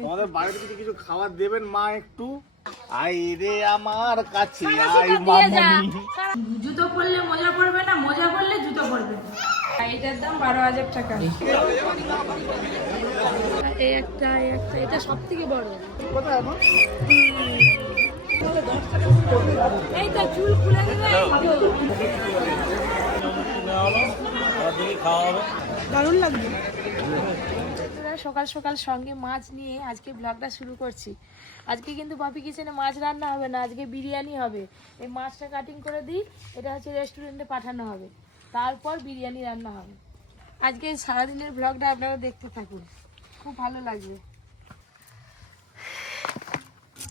তোমাদের বাড়িতে যদি কিছু খাবার দেবেন মা একটু। আই রে আমার কাছে আই মামনি। জুতো পরলে মোজা পরবে না, মোজা পরলে জুতো পরবে না। এটার দাম 12,000 টাকা। এই একটা এটা সব থেকে বড়। কোথায় এখন? এই তো চুল খুলে দিবে। দারুণ লাগবে। সকাল সকাল সঙ্গে মাছ নিয়ে আজকে ব্লগটা শুরু করছি। আজকে কিন্তু পপি কিচেনে মাছ রান্না হবে না, আজকে বিরিয়ানি হবে। এই মাছটা কাটিং করে দিই, এটা হচ্ছে রেস্টুরেন্টে পাঠানো হবে, তারপর বিরিয়ানি রান্না হবে। আজকে সারাদিনের ব্লগটা আপনারা দেখতে থাকুন, খুব ভালো লাগবে।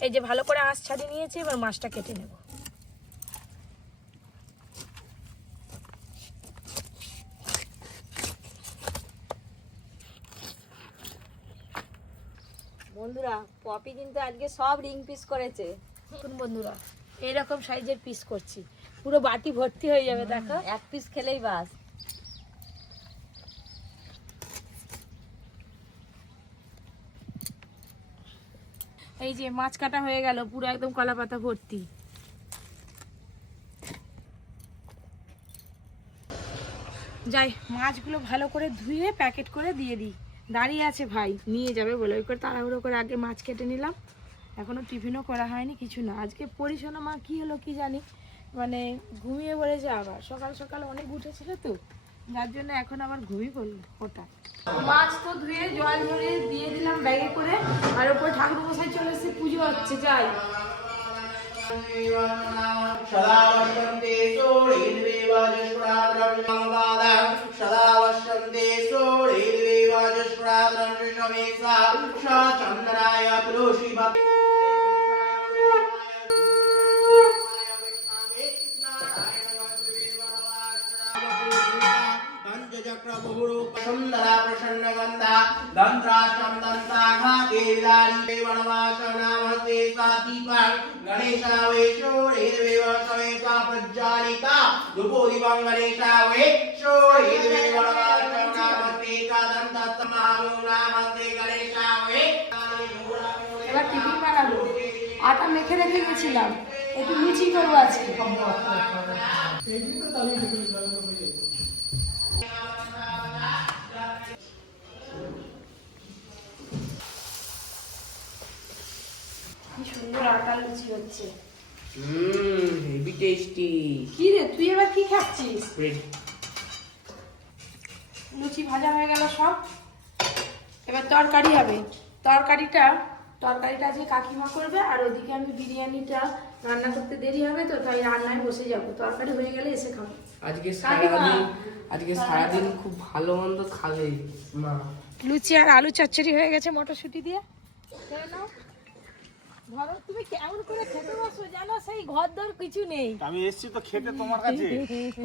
এই যে ভালো করে আঁশ ছাড়িয়ে নিয়েছি, এবার মাছটা কেটে নেব। বন্ধুরা, পপি কিন্তু আজকে সব রিং পিস করেছে। দেখুন বন্ধুরা, এইরকম সাইজের পিস করছি, পুরো বাটি ভর্তি হয়ে যাবে। দেখো, এক পিস খেলেই বাস। এই যে মাছ কাটা হয়ে গেল, পুরো একদম কলা পাতা ভর্তি। যাই, মাছগুলো ভালো করে ধুয়ে প্যাকেট করে দিয়ে দিই। দাঁড়িয়ে আছে ভাই, নিয়ে যাবে বলে, ওই করে তাড়াহুড়ো করে আগে মাছ কেটে নিলাম। এখনো টিফিনও করা হয়নি, কিছু না। আজকে পরিচ্ছন্ন মা কি হলো কি জানি, মানে ঘুমিয়ে পড়েছে আবার। সকাল সকাল অনেক উঠেছিল তো, যার জন্য এখন আবার ঘুমিয়ে পড়লো ওটা। মাছ তো ধুয়ে জল ঝরিয়ে দিয়ে দিলাম ব্যাগে করে, আর ওপর ঠাকুর মশাই চলে এসেছে, পুজো হচ্ছে। যাই। सुंदरा प्रसन्न गंधा दंत्राश्रम दंताघा केविलारी वनवासनामस्ते सातिपाल गणेशावेशो हेदेव सवेसा प्रज्वालिका दुपोदिवं गणेशावेशो हेदेव वनवासनामस्ते कादंतस्तमहामो नामस्ते गणेशावे। এবার টিফিন বানাবো। আটা মেখে রেখে গেছিলাম, একটু লুচি করবো আজকে। কি সুন্দর আটা লুচি হচ্ছে। Heavy tasty. কি রে, তুই এবার কি খাচ্ছিস? লুচি ভাজা হয়ে গেল সব, এবার তরকারি হবে। তরকারিটা আজকে কাকিমা করবে, আর ওদিকে আমি বিরিয়ানিটা রান্না করতে দেরি হবে তো, তাই রান্নায় বসে যাবো। তরকারি হয়ে গেলে এসে খাবো। আজকে সারাদিন খুব ভালো মন্দ খাবে মা। লুচি আর আলু চচ্চড়ি হয়ে গেছে মটরশুঁটি দিয়ে। খেয়ে নাও। ধরো, তুমি কেমন করে খেতে বসো জানো, সেই ঘর দর কিছু নেই। আমি এসেছি তো খেতে তোমার কাছে।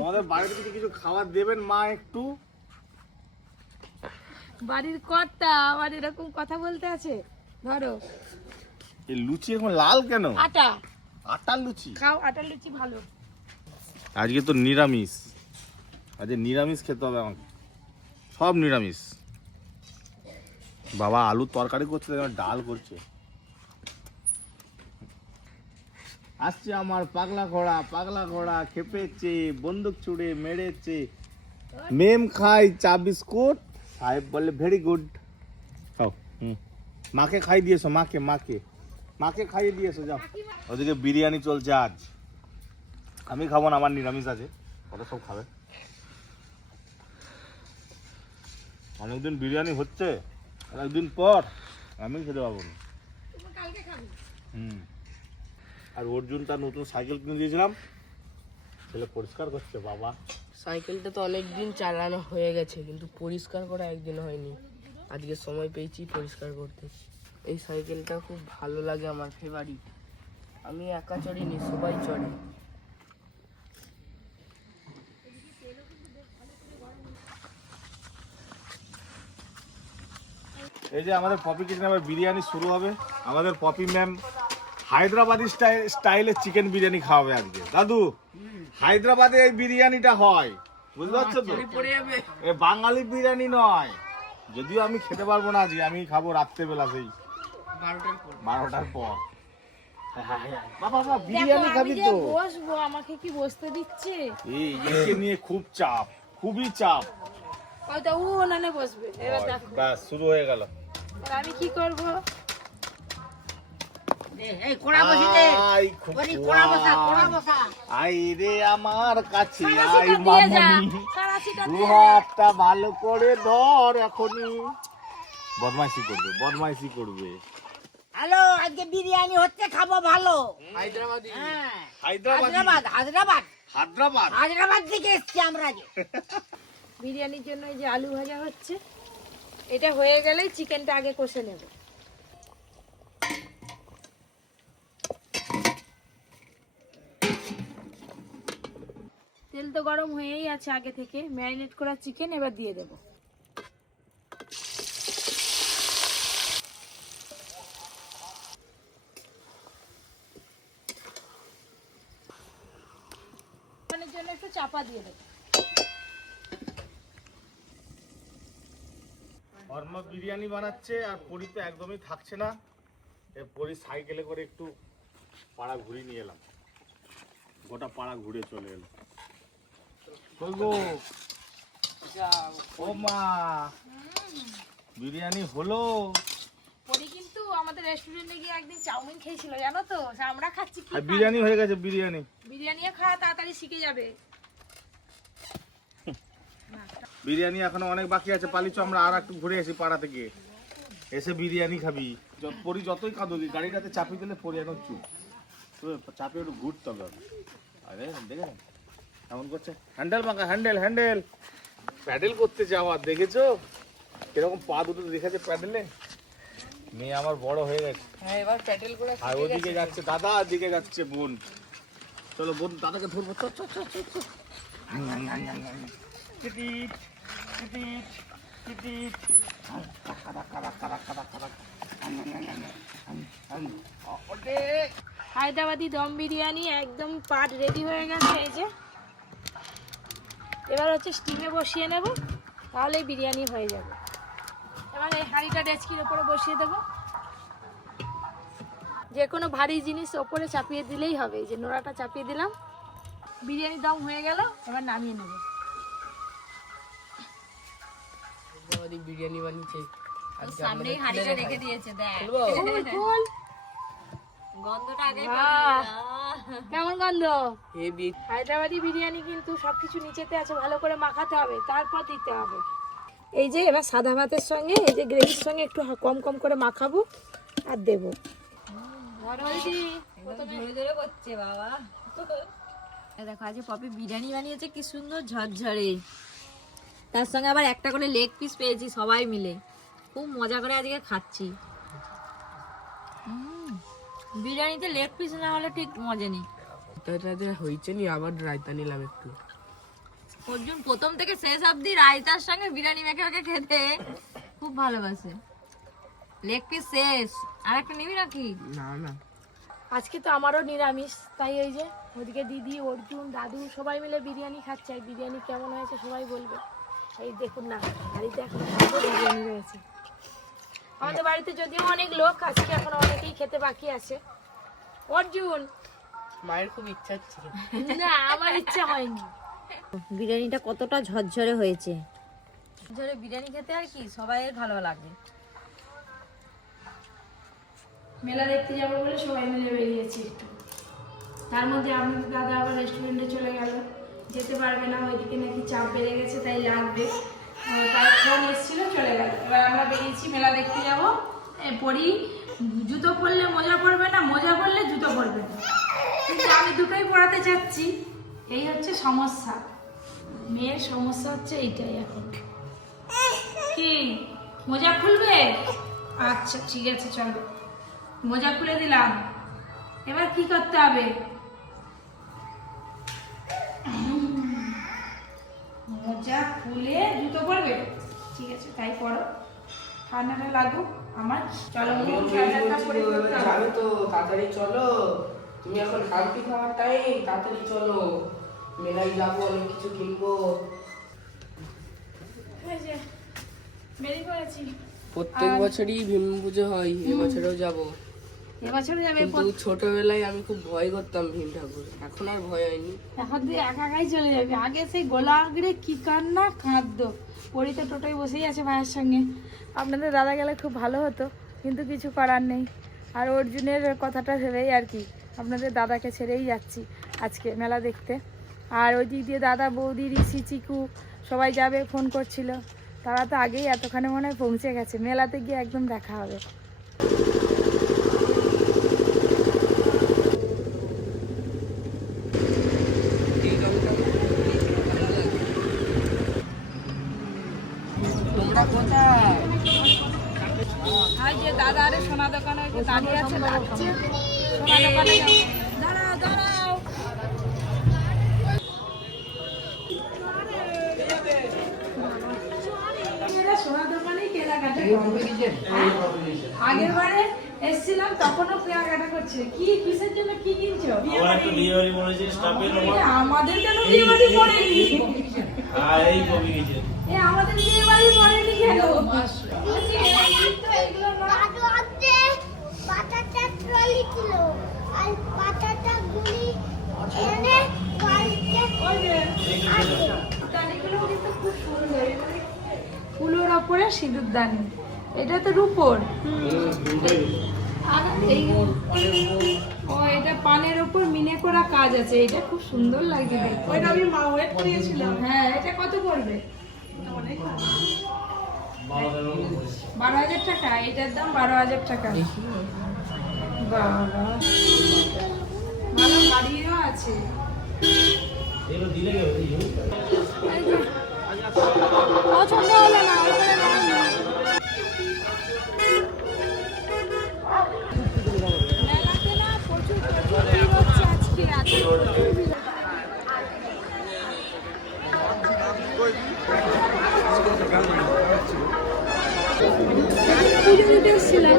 তোমাদের বাড়িতে যদি কিছু খাবার দেবেন মা একটু। বাড়ির কর্তা আমার এরকম কথা বলতে আছে। ধরো, এই লুচি এখন লাল কেন? আটা। আটার লুচি খাও, আটার লুচি ভালো। আজকে তো নিরামিষ, আজকে নিরামিষ খেতে হবে আমাকে, সব নিরামিষ। বাবা আলুর তরকারি করছে, ডাল করছে। আসছে আমার পাগলা ঘোড়া খেপেছে, বন্দুক ছুড়ে মেরেছে। মেম খাই চা বিস্কুট, সাহেব বলে ভেরি গুড। খাও। মাকে খাই দিয়েছো, মাকে খাইয়ে দিয়েছো, যাও। ওদিকে বিরিয়ানি চলছে আজ, আমি খাবো না, আমার নিরামিষ আছে। ওরা সব খাবে। অনেকদিন বিরিয়ানি হচ্ছে, একদিন পর আমি খেতে পারবো না। আর অর্জুনটা নতুন সাইকেল কিনে দিয়েছিলাম, ছেলে পরিষ্কার করছে। বাবা, সাইকেলটা তো অনেকদিন চালানো হয়ে গেছে, কিন্তু পরিষ্কার করা একদিন হয়নি। আজকে সময় পেয়েছি পরিষ্কার করতে। এই সাইকেলটা খুব ভালো লাগে, আমার ফেভারিট। আমি একা চড়িনি, সবাই চড়ে। এই যে আমাদের পপি কিচেনে আবার বিরিয়ানি শুরু হবে। আমাদের পপি ম্যাম হায়দ্রাবাদি স্টাইলে চিকেন বিরিয়ানি খাওয়াবে আজকে। দাদু, হায়দ্রাবাদে এই বিরিয়ানিটা হয়, বুঝতে পারছো তো? বাঙালি বিরিয়ানি নয়। যদিও আমি খেতে পারবো না আজকে, আমি খাবো রাত্রেবেলা সেই 12টার পর। বাবা বাবা দেখো বিরিয়ানি আমি খাবি যে তো? বসবো আমাকে কি বসতে দিচ্ছে? এই একে নিয়ে খুব চাপ, খুবই চাপ। হয়তো ও নানে বসবে, এবার দেখো ব্যাস শুরু হয়ে গেল। এবার আমি কি করব? আই খুব আই রে আমার কাছে আই সারাশিটা দিয়ে যা, মামনি, সারাশিটা দু দিয়ে যা। হাতটা ভালো করে ধর এখনই। বদমাইশি করবে, বদমাইশি করবে। হ্যালো, আজকে বিরিয়ানি হচ্ছে, খাবো ভালো। হায়দ্রাবাদি। হ্যাঁ, হায়দ্রাবাদ, হায়দ্রাবাদ হায়দ্রাবাদ। হায়দ্রাবাদ থেকে এসছি আমরা আজ। বিরিয়ানির জন্য এই যে আলু ভাজা হচ্ছে, এটা হয়ে গেলেই চিকেনটা আগে কষে নেব। তেল তো গরম হয়েই আছে আগে থেকে, ম্যারিনেট করা চিকেন এবার দিয়ে দেব। চিকেনের জন্য একটু চাপা দিয়ে দেব। অর্ম বিরিয়ানি বানাচ্ছে আর পরি তো একদমই থাকছে না। পরি সাইকেলে করে একটু পাড়া ঘুরে নিয়ে এলাম, গোটা পাড়া ঘুরে চলে এলো। কই গো ও মা, বিরিয়ানি হলো? পরি কিন্তু আমাদের রেস্টুরেন্টে গিয়ে একদিন চাউমিন খেয়েছিল জানো তো, আমরা খাচ্ছি কি? আর বিরিয়ানি হয়ে গেছে, বিরিয়ানি। বিরিয়ানিও খাওয়া তাড়াতাড়ি শিখে যাবে। বিরিয়ানি এখনো অনেক বাকি আছে, পালিছ আমরা আর একটু ঘুরে আসি পাড়া থেকে, এসে বিরিয়ানি খাবি। পরি যতই কাঁদো গাড়িটাতে চাপিয়ে দিলে পরি একদম চুপ, চাপে একটু ঘুরতে হবে। আরে দেখে এমন করছে, হ্যান্ডেল মাখা, হ্যান্ডেল হ্যান্ডেল, প্যাডেল করতে যাওয়া দেখেছো কিরকম পা দুটো দেখেছে প্যাডেলে। মেয়ে আমার বড় হয়ে গেছে, হ্যাঁ এবার প্যাটেল করে আর ওদিকে যাচ্ছে দাদা, দিকে যাচ্ছে বোন। চলো বোন দাদাকে ধরবো, চল চল চল চল চল। টিটিট, টিটিট, টিটিট। হায়দ্রাবাদি দম বিরিয়ানি একদম পাট রেডি হয়ে গেছে। এই যে এবার হচ্ছে স্টিমে বসিয়ে নেব, তাহলেই বিরিয়ানি হয়ে যাবে। এবার এই হাঁড়িটা ডেচকির ওপরে বসিয়ে দেব। যে কোনো ভারী জিনিস ওপরে চাপিয়ে দিলেই হবে। এই যে নোড়াটা চাপিয়ে দিলাম, বিরিয়ানি দম হয়ে গেল। এবার নামিয়ে নেব। হায়দ্রাবাদি বিরিয়ানি বানিয়েছে আজকে। সামনেই হাঁড়িটা রেখে দিয়েছে, দেখ ফুল ফুল গন্ধটা আগে বাহ, কেমন গন্ধ! হেভি। হায়দ্রাবাদি বিরিয়ানি কিন্তু সবকিছু নিচেতে আছে, ভালো করে মাখাতে হবে, তারপর দিতে হবে। এই যে এবার সাদা ভাতের সঙ্গে এই যে গ্রেভির সঙ্গে একটু কম কম করে মাখাবো আর দেবো। ধরে ধরে করছে বাবা। দেখো আজকে পপি বিরিয়ানি বানিয়েছে, কি সুন্দর ঝরঝরে, তার সঙ্গে আবার একটা করে লেগ পিস পেয়েছি সবাই মিলে, খুব মজা করে আজকে খাচ্ছি। বিরিয়ানিতে লেগ পিস না হলে ঠিক মজা নেই। তাড়াতাড়ি হয়েছে নি, আবার রায়তা নিলাম একটু। অর্জুন প্রথম থেকে শেষ অবধি রায়তার সঙ্গে বিরিয়ানি মেখে মেখে খেতে খুব ভালোবাসে। লেগ পিস শেষ, আর একটা নিবি নাকি? না না, আজকে তো আমারও নিরামিষ, তাই এই যে ওদিকে দিদি, অর্জুন, দাদু সবাই মিলে বিরিয়ানি খাচ্ছে। আর বিরিয়ানি কেমন হয়েছে সবাই বলবে। এই দেখুন না, বাড়িতে এখন বিরিয়ানি রয়েছে। আমাদের বাড়িতে যদিও অনেক লোক, আজকে এখন অনেকেই খেতে বাকি আছে। অর্জুন, মায়ের খুব ইচ্ছা ছিল। না আমার ইচ্ছা হয়নি। বিরিয়ানিটা কতটা ঝরঝরে হয়েছে, ঝরঝরে বিরিয়ানি খেতে আর কি সবাইয়ের ভালো লাগে। মেলা দেখতে যাবো বলে সবাই মিলে বেরিয়েছি একটু। তার মধ্যে আপনাদের দাদা আবার রেস্টুরেন্টে চলে গেল, যেতে পারবে না, ওইদিকে নাকি চাপ বেড়ে গেছে, তাই লাগবে। তার ফোন এসেছিল, চলে গেল। এবার আমরা বেরিয়েছি মেলা দেখতে যাব। পরি জুতো পরলে মোজা পরবে না, মোজা পরলে জুতো পরবে না, কিন্তু আমি দুটোই পরাতে চাচ্ছি। এই হচ্ছে সমস্যা, মেয়ের সমস্যা হচ্ছে এইটাই। এখন কি মোজা খুলবে? আচ্ছা ঠিক আছে, চলো মোজা খুলে দিলাম। এবার কি করতে হবে? মোজা খুলে জুতো পরবে? ঠিক আছে, তাই পরো, ঠান্ডাটা লাগুক আমার। চলো জানো তো, তাড়াতাড়ি চলো, তুমি এখন হালকি খাওয়ার টাইম, তাড়াতাড়ি চলো, মেলায় যাবো, অনেক কিছু কিনবো। বেরিয়ে পড়েছি। প্রত্যেক বছরই ভীম পুজো হয়, এবছরেও যাব। এবছর যাবে, কিন্তু ছোটবেলায় আমি খুব ভয় করতাম ভীম ঠাকুর, এখন আর ভয় হয়নি। এখন তুই একা একাই চলে যাবি। আগে সেই গোলা গিরে কি কান্না কাঁদতো। পরিতে টোটোয় বসেই আছে ভাইয়ের সঙ্গে। আপনাদের দাদা গেলে খুব ভালো হতো, কিন্তু কিছু করার নেই। আর অর্জুনের কথাটা ভেবেই আর কি আপনাদের দাদাকে ছেড়েই যাচ্ছি আজকে মেলা দেখতে। আর ওই দিক দিয়ে দাদা, বৌদি, ঋষি, চিকু সবাই যাবে ফোন করছিল। তারা তো আগেই এতক্ষণে মনে হয় পৌঁছে গেছে। মেলাতে গিয়ে একদম দেখা হবে। তোমরা কোথায়? আর যে দাদা আরে সোনা দোকানে দাঁড়িয়ে আছে, ডাকছে সোনা দোকানে যাও। দাঁড়াও দাঁড়াও। সোনা দোকানেই কেনাকাটা করছে। আগের বারে এসেছিলাম তখনও কেনাকাটা করছে। কি কিসের জন্য কি কিনছো? আমাদের কেন বিয়ে বাড়ি পড়েনি? আমাদের বিয়ে বাড়ি পড়েনি কেন? ফুলের ওপরে সিঁদুর দানি, এটা তো রূপোর। আর এই ও এটা পানের ওপর মিনে করা কাজ আছে। এটা খুব সুন্দর লাগছে দেখতে। ওইটা আমি মা ওয়েট করিয়েছিলাম। হ্যাঁ, এটা কত পড়বে? 12,000 টাকা। এটার দাম 12,000 টাকা। বাবা, ভালো গাড়িও আছে। পছন্দ হলো না, ওইখানে দাঁড়ানো। মেলাতে না প্রচুর ভিড় হচ্ছে আজকে। প্রচুর ভিড়। পুজো দিতে এসেছিলাম,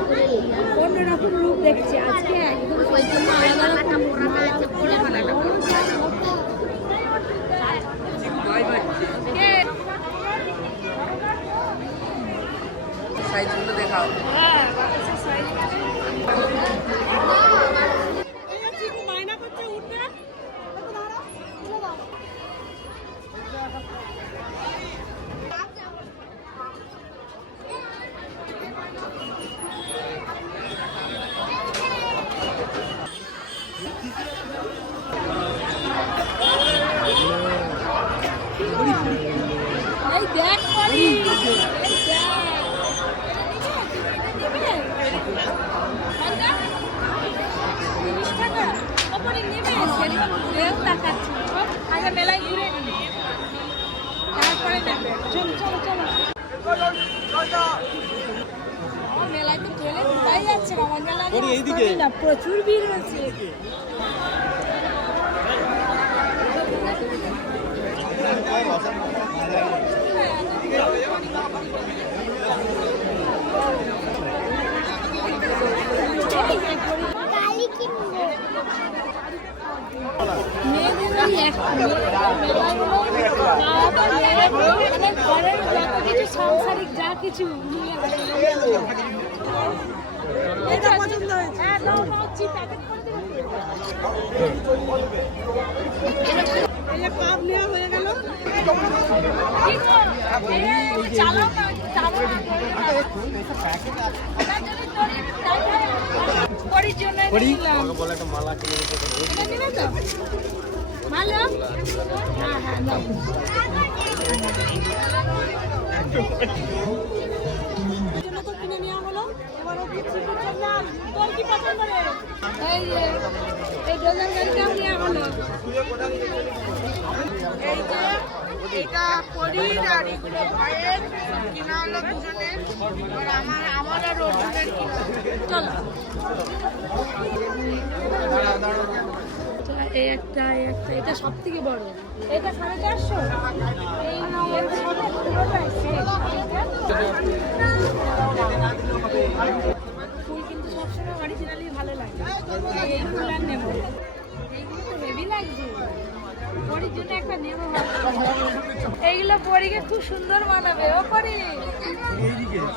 অন্যরকম রূপ দেখছি আজকে। একদম সম্পূর্ণ আলাদা রকম। সাইজগুলো দেখাও। এই দেখ পরি, আগে মেলায় ঘুরে নি, তারপরে নেবে। চলো চলো চলো। মেলায় তো গেলে ঘুরাই যাচ্ছে। আমার মেলায় না প্রচুর ভিড় হচ্ছে। সাংসারিক যা কিছু পছন্দ হয়েছে। কাপ নেওয়া হয়ে গেল। চালাও না, চালাও না। পরির জন্য নিলাম। মালা কিনে নিবে তো? ভালো? হ্যাঁ হ্যাঁ নাও। কিনে নেওয়া হলো। এবার তোর কি পছন্দ রে? এই যে এই ডোজার গাড়িটাও নেওয়া হলো। এই যে এটা পরির আর এগুলো ভাইয়ের কিনা হলো দুজনের। আর আমার আর অর্জুনের কিনা। চলো। এই একটা এটা সব থেকে বড়। এটা 450। এই ফুল কিন্তু সবসময় অরিজিনালি ভালো লাগে। এইগুলো আর নেব। এইগুলো তো হেভি লাগছে। পরির জন্য একটা নেবো এইগুলো পরিকে খুব সুন্দর মানাবে। ও পরি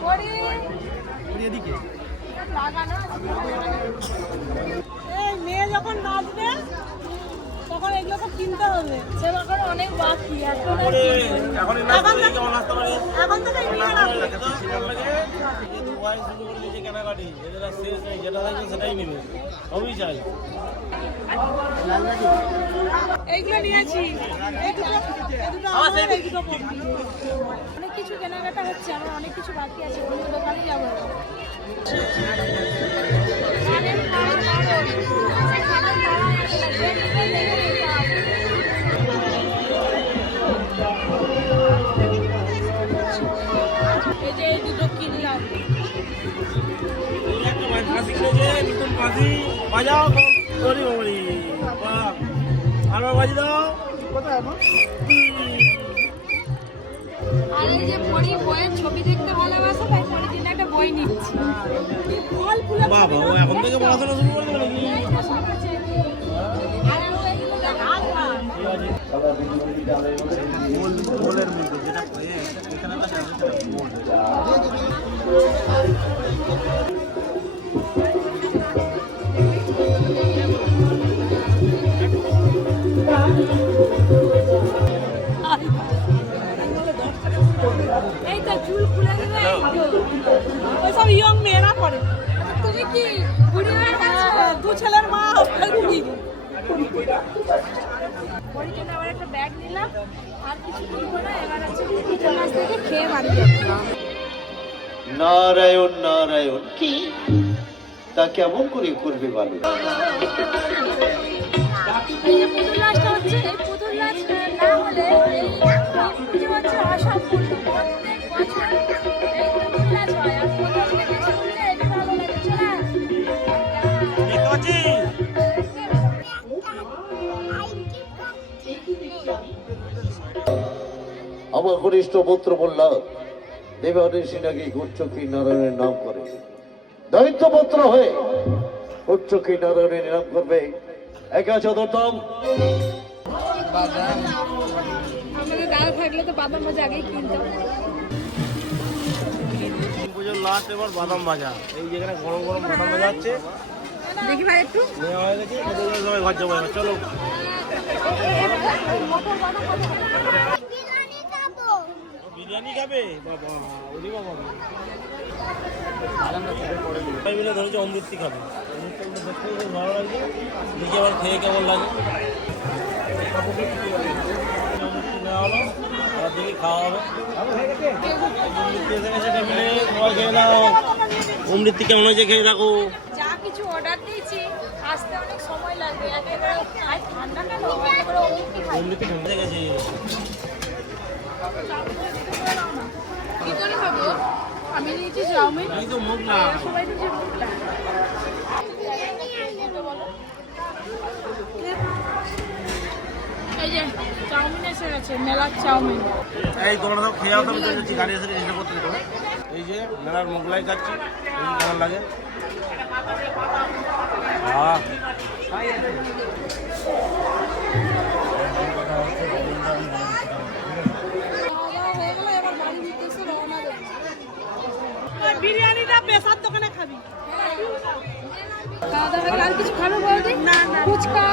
পরি লাগানো এই মেয়ে যখন নাচবে তখন এগুলো তো কিনতে হবে। সে তখন অনেক বাকি এখন তো এইগুলো নিয়েছি, অনেক কিছু কেনাকাটা হচ্ছে, আমার অনেক কিছু বাকি আছে, অন্য দোকানে যাবো। এই যে এই দুটো কিনলাম। আর এই যে পরি বইয়ের ছবি দেখতে ভালোবাসে, তাই পরির জন্য একটা বই নিচ্ছি। ফল ফুল বাবা ও এখন থেকে পড়াশোনা শুরু করে দেবে নাকি? আর ও এগুলো দেখা না। গোলের মধ্যে যেটা এখানে তো গোল। এই তো চুল খুলে দিবে, ওইসব ইয়ং মেয়েরা করে। তুমি কি বুড়ি হয়ে গেছো? দু ছেলের মা পরির জন্য আবার একটা ব্যাগ নিলাম, আর কিছু কিনবো না। এবার আছে কাছ থেকে খেয়ে বাড়ি যাবো। নারায়ণ নারায়ণ কি তা কেমন করে করবে বলো? এই যে পুতুল নাচটা হচ্ছে, এই পুতুল নাচ না হলে এই পুজো হচ্ছে অসম্পূর্ণ। প্রত্যেক বছর এই পুতুল নাচ হয়, আর প্রথম থেকে শুনলে এটা ভালো লাগে। চলা আমার ঘনিষ্ঠ পুত্র বলল দেবাদেশী নাকি উচ্চকী নারায়ণের নাম করে, দৈত্যপুত্র হয়ে উচ্চকী নারায়ণের নাম করবে। একা চতুর্থম আমাদের দাদা থাকলে তো বাদাম ভাজা আগেই কিনতাম। পুজোর লাস্ট এবার বাদাম ভাজা, এই যেখানে গরম গরম বাদাম ভাজা হচ্ছে, দেখি ভাই একটু নেওয়া হয়ে গেছে। সবাই ঘর যাবো এবার, চলো। বিরিয়ানি খাবে বাবা, ওরে বাবা। সবাই মিলে ধরেছে অমৃতি খাবে। অমৃতটা দেখতে বেশ ভালো লাগছে, দেখি আবার খেয়ে কেমন লাগে। অমৃতি নেওয়া হলো, আর দেখি খাওয়া হবে। অমৃতি এসে গেছে, টেবিলে সবাই খেয়ে নাও। অমৃতি কেমন হয়েছে খেয়ে থাকো। যা কিছু অর্ডার দিয়েছি, আসতে অনেক সময় লাগবে। একেবারে ঠান্ডা কেন, একেবারে অমৃতি খাই। অমৃতি ঠান্ডা হয়ে গেছে। কি করে খাবো? আমি নিয়েছি চাউমিন, এই তো মোগলা। সবাই নিয়েছে মোগলা। এই যে চাউমিন এসে গেছে, মেলার চাউমিন। এই তোমরা সব খেয়ে আসো, আমি যাচ্ছি গাড়ি এসে রিজার্ভ করতে দেবো। এই যে মেলার মোগলাই খাচ্ছি, এই কেমন লাগে। বিরিয়ানিটা বেসার দোকানে খাবি। খাওয়া দাওয়া আর কিছু খাবে বলতে? না না, ফুচকা,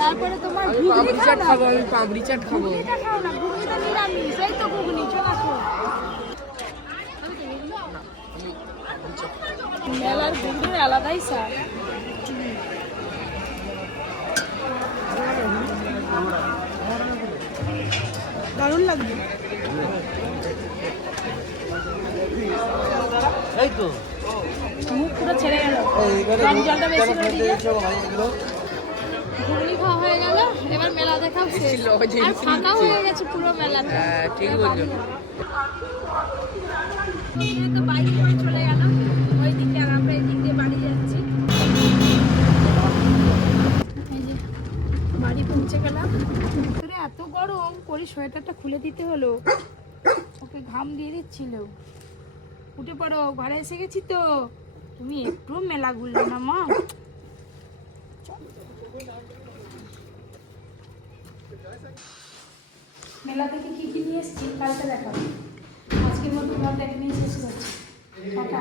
তারপরে তোমার ঘুগনি খাবো। আমি পাপড়ি চাট খাবো। ঘুগনিটা খাও না, ঘুগনিটা নিরামিষ। এই তো ঘুগনি, চলে আসো। মেলার ঘুগনির আলাদাই স্বাদ। দারুণ লাগবে। এই তো মুখ পুরো ছেড়ে গেল, জলটা বেশি করে দিয়ে। ঘুগনি খাওয়া হয়ে গেল, এবার মেলা দেখাও শেষ। আর ফাঁকা হয়ে গেছে পুরো মেলাটা। ঠিক বলছো। তো বাইক করে চলে গেল ওই দিকে, আর আমরা এই দিক দিয়ে বাড়ি যাচ্ছি। এই যে বাড়ি পৌঁছে গেলাম। ভিতরে এত গরম, পরি সোয়েটারটা খুলে দিতে হলো, ওকে ঘাম দিয়ে দিচ্ছিল। উঠে পড়ো, ঘরে এসে গেছি তো। তুমি একটু মেলা ঘুরলে না মা। মেলা থেকে কি কি নিয়ে এসেছি কালকে দেখাবো। আজকের মতো ব্লগটা এখানেই শেষ করছি। টাটা।